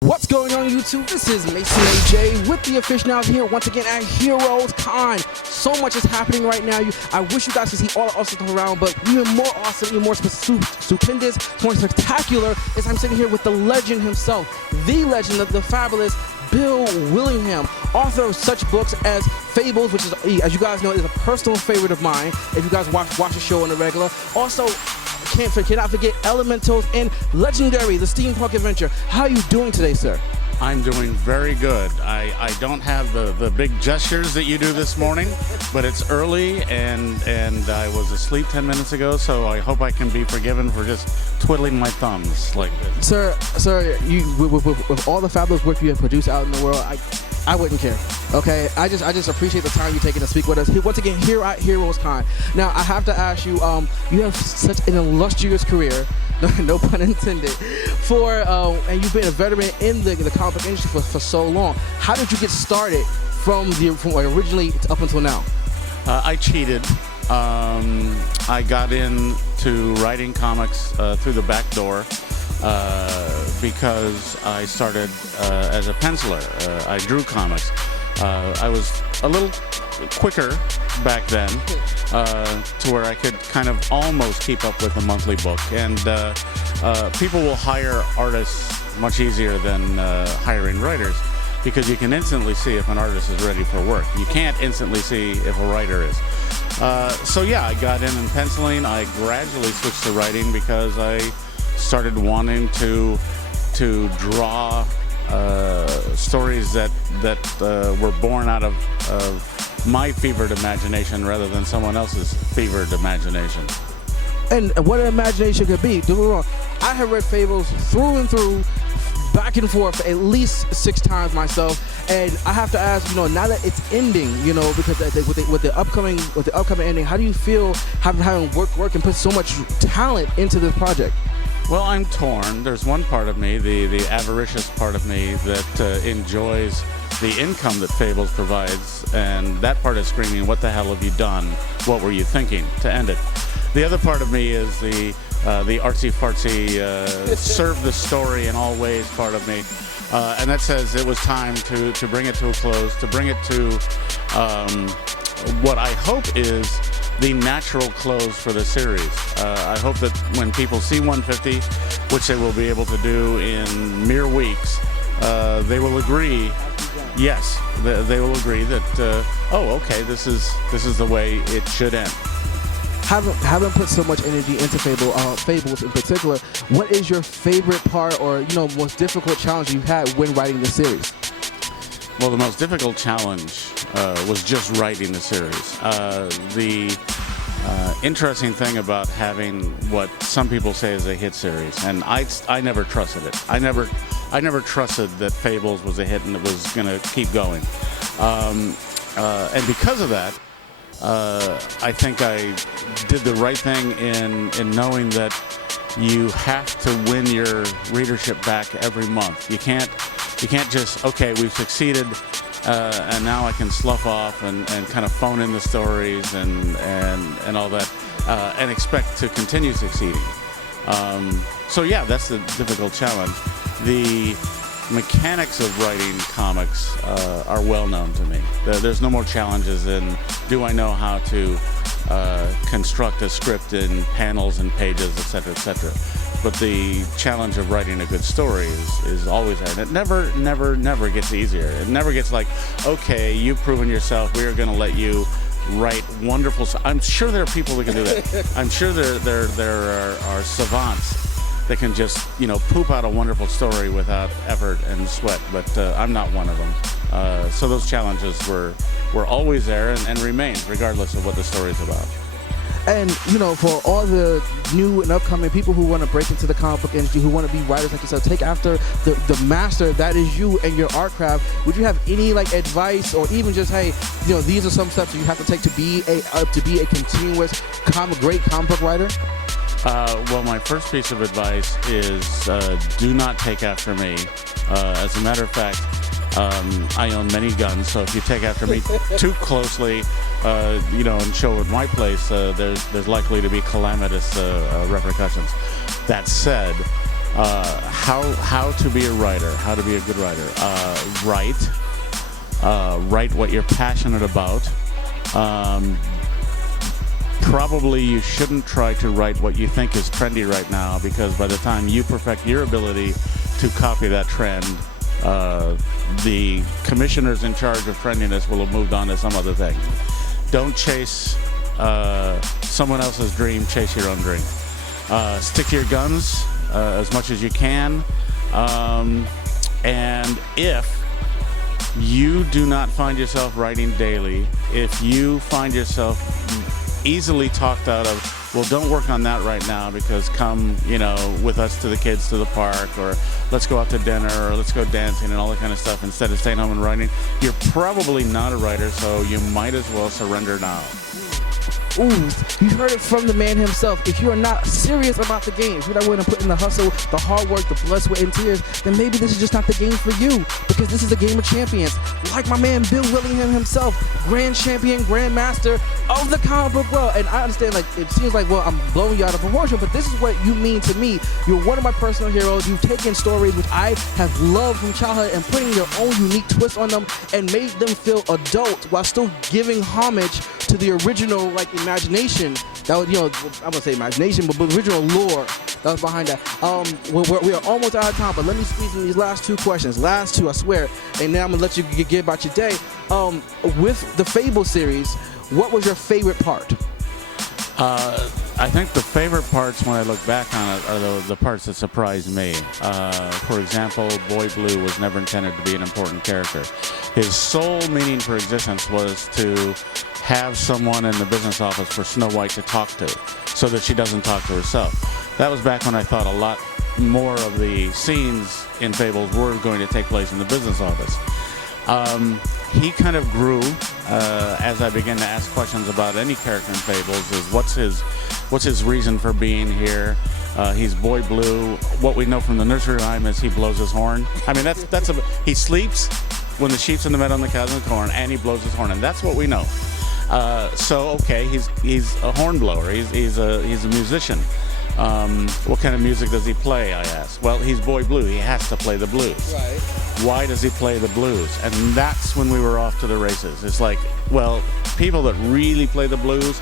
What's going on YouTube? This is Mason AJ with the Aficionados here once again at HeroesCon. So much is happening right now. I wish you guys could see all the awesome stuff around, but even more awesome, even more stupendous, more spectacular is I'm sitting here with the legend himself, the legend of the fabulous Bill Willingham, author of such books as Fables, which is, as you guys know, is a personal favorite of mine. If you guys watch the show on the regular. Also, cannot forget Elementals and Legendary, the steampunk adventure. How are you doing today, sir? I'm doing very good. I don't have the big gestures that you do this morning, but it's early and I was asleep 10 minutes ago, so I hope I can be forgiven for just twiddling my thumbs like this. Sir, with all the fabulous work you have produced out in the world, I wouldn't care. Okay, I just appreciate the time you're taking to speak with us. Once again, here at HeroesCon. Now, I have to ask you, you have such an illustrious career, no pun intended, and you've been a veteran in the comic book industry for so long. How did you get started from originally up until now? I cheated. I got into writing comics through the back door. Because I started as a penciler. I drew comics. I was a little quicker back then to where I could kind of almost keep up with a monthly book. And people will hire artists much easier than hiring writers because you can instantly see if an artist is ready for work. You can't instantly see if a writer is. So yeah, I got in penciling. I gradually switched to writing because I started wanting to draw stories that were born out of my fevered imagination rather than someone else's fevered imagination. And what an imagination could be. Don't get me wrong. I have read Fables through and through, back and forth at least 6 times myself, and I have to ask, now that it's ending, because with the upcoming ending, how do you feel having work and put so much talent into this project? Well, I'm torn. There's one part of me, the avaricious part of me, that enjoys the income that Fables provides, and that part is screaming, what the hell have you done? What were you thinking to end it? The other part of me is the artsy-fartsy, serve the story in all ways part of me, and that says it was time to bring it to a close, to bring it to what I hope is the natural close for the series. I hope that when people see 150, which they will be able to do in mere weeks, they will agree. Yes, they will agree that oh, okay, this is the way it should end. Having put so much energy into Fables in particular, what is your favorite part or most difficult challenge you've had when writing the series? Well, the most difficult challenge was just writing the series. The interesting thing about having what some people say is a hit series, and I never trusted it. I never trusted that Fables was a hit and it was going to keep going. And because of that, I think I did the right thing in knowing that you have to win your readership back every month. You can't just, okay, we've succeeded, and now I can slough off and kind of phone in the stories and all that, and expect to continue succeeding. So yeah, that's the difficult challenge. The mechanics of writing comics are well known to me. There's no more challenges in, do I know how to construct a script in panels and pages, etc., etc. But the challenge of writing a good story is always there. And it never gets easier. It never gets like, okay, you've proven yourself, we are going to let you write wonderful. I'm sure there are people that can do that. I'm sure there are savants that can just, poop out a wonderful story without effort and sweat, but I'm not one of them. So those challenges were always there and remain, regardless of what the story's about. And, for all the new and upcoming people who want to break into the comic book industry, who want to be writers like yourself, take after the master that is you and your art craft, would you have any advice or even just, hey, these are some steps that you have to take to be a continuous great comic book writer? Well, my first piece of advice is do not take after me. As a matter of fact, I own many guns, so if you take after me too closely, and show at my place, there's likely to be calamitous repercussions. That said, How to be a writer, how to be a good writer. Write what you're passionate about. Probably you shouldn't try to write what you think is trendy right now, because by the time you perfect your ability to copy that trend, the commissioners in charge of trendiness will have moved on to some other thing. Don't chase someone else's dream, chase your own dream. Stick to your guns as much as you can. And if you do not find yourself writing daily, if you find yourself easily talked out of, well, don't work on that right now because come, with us to the kids to the park, or let's go out to dinner, or let's go dancing and all that kind of stuff instead of staying home and writing, you're probably not a writer, so you might as well surrender now. Ooh, you heard it from the man himself. If you are not serious about the game, if you're not willing to put in the hustle, the hard work, the blood, sweat, and tears, then maybe this is just not the game for you, because this is a game of champions. Like my man Bill Willingham himself, grand champion, grand master of the comic book world. And I understand, it seems like, well, I'm blowing you out of proportion, but this is what you mean to me. You're one of my personal heroes. You've taken stories which I have loved from childhood and putting your own unique twist on them and made them feel adult while still giving homage to the original, imagination. That was, I'm gonna say imagination, but original lore that was behind that. We are almost out of time, but let me squeeze in these last two questions. Last two, I swear. And then I'm gonna let you get about your day. With the Fables series, what was your favorite part? I think the favorite parts when I look back on it are the parts that surprised me. For example, Boy Blue was never intended to be an important character. His sole meaning for existence was to have someone in the business office for Snow White to talk to, so that she doesn't talk to herself. That was back when I thought a lot more of the scenes in Fables were going to take place in the business office. He kind of grew as I began to ask questions about any character in Fables. Is what's his reason for being here? He's Boy Blue. What we know from the nursery rhyme is he blows his horn. I mean, he sleeps when the sheep's in the meadow and the cow's in the corn, and he blows his horn, and that's what we know. So okay, he's a horn blower. He's a musician. What kind of music does he play, I asked. Well, he's Boy Blue. He has to play the blues. Right. Why does he play the blues? And that's when we were off to the races. It's like, well, people that really play the blues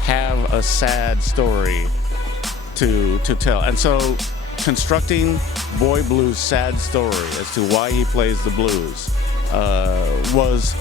have a sad story to tell. And so constructing Boy Blue's sad story as to why he plays the blues was,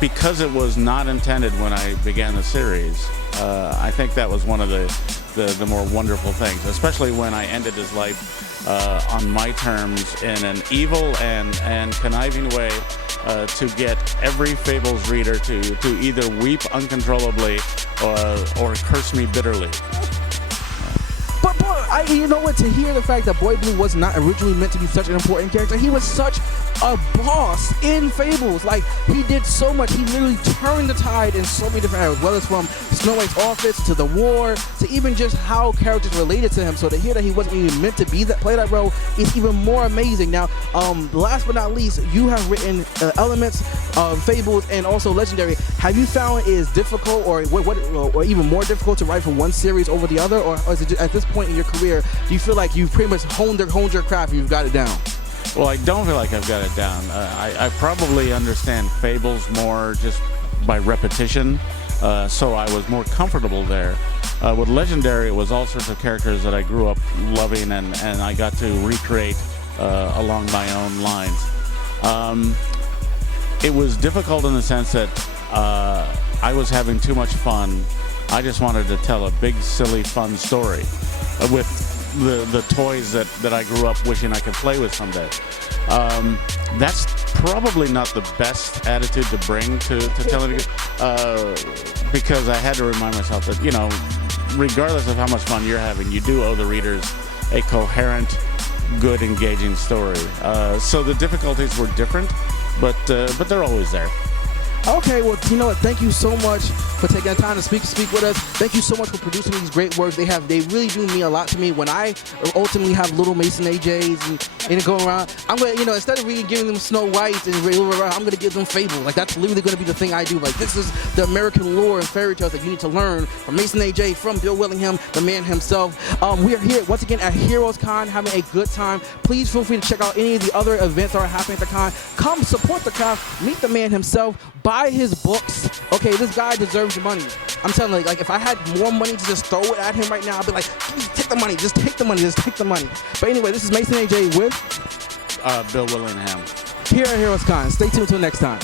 because it was not intended when I began the series. I think that was one of the more wonderful things, especially when I ended his life on my terms in an evil and conniving way to get every Fables reader to either weep uncontrollably or curse me bitterly. But you know what? To hear the fact that Boy Blue was not originally meant to be such an important character, he was such a boss in Fables. He did so much. He literally turned the tide in so many different areas, whether it's from Snow White's office to the war to even just how characters related to him. So to hear that he wasn't even meant to play that role is even more amazing. Now, last but not least, you have written elements of Fables and also Legendary. Have you found it is difficult, or even more difficult to write from one series over the other, or is it just, at this point in your career, do you feel like you've pretty much honed your craft and you've got it down? Well, I don't feel like I've got it down. I probably understand Fables more just by repetition, so I was more comfortable there. With Legendary, it was all sorts of characters that I grew up loving, and I got to recreate along my own lines. It was difficult in the sense that I was having too much fun. I just wanted to tell a big, silly, fun story with the toys that I grew up wishing I could play with someday. That's probably not the best attitude to bring to telling it, because I had to remind myself that, regardless of how much fun you're having, you do owe the readers a coherent, good, engaging story. So the difficulties were different, but they're always there. Okay, well, you know what? Thank you so much for taking the time to speak with us. Thank you so much for producing these great works. They really do mean a lot to me. When I ultimately have little Mason AJs and go around, I'm gonna, instead of giving them Snow White and I'm gonna give them Fables. Like, that's literally gonna be the thing I do. Like, this is the American lore and fairy tales that you need to learn from Mason AJ, from Bill Willingham, the man himself. We are here once again at HeroesCon, having a good time. Please feel free to check out any of the other events that are happening at the con. Come support the craft, meet the man himself, buy his books. Okay, this guy deserves money. I'm telling you, like, if I had more money to just throw it at him right now, I'd be like, take the money, just take the money, just take the money. But anyway, this is Mason AJ with Bill Willingham. here at HeroesCon. Stay tuned until next time.